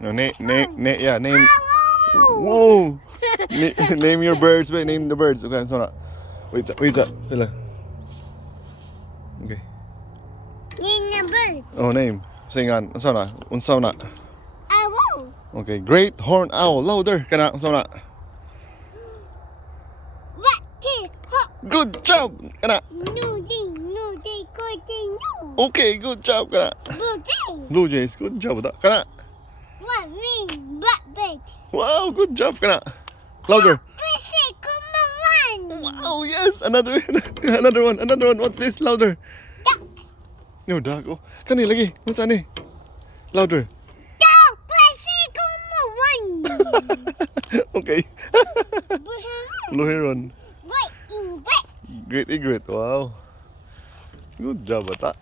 No, yeah, name. Whoa. Name your birds, wait, name the birds. Okay, so na. Wait, wait lang. Okay. Name the birds. Oh, name. Singan. Unsa na? Unsa na? Owl. Okay, great horned owl. Louder. Kana unsa na? What? Hop. Good job. Kana. No, good day, no. Okay, good job kana. Blue day. Blue Jays, good job da. Kana. What mean? Blackbird. Wow, good job kana. Louder. Pussy, come on. Wow, yes. Another one. What's this? Louder. Duck. No, dog. Oh, kani lagi. Unsa ni? Louder. Duck, pussy, come on. Okay. Blue heron. Wait, in wet. Great egret. Wow. Good job, bata.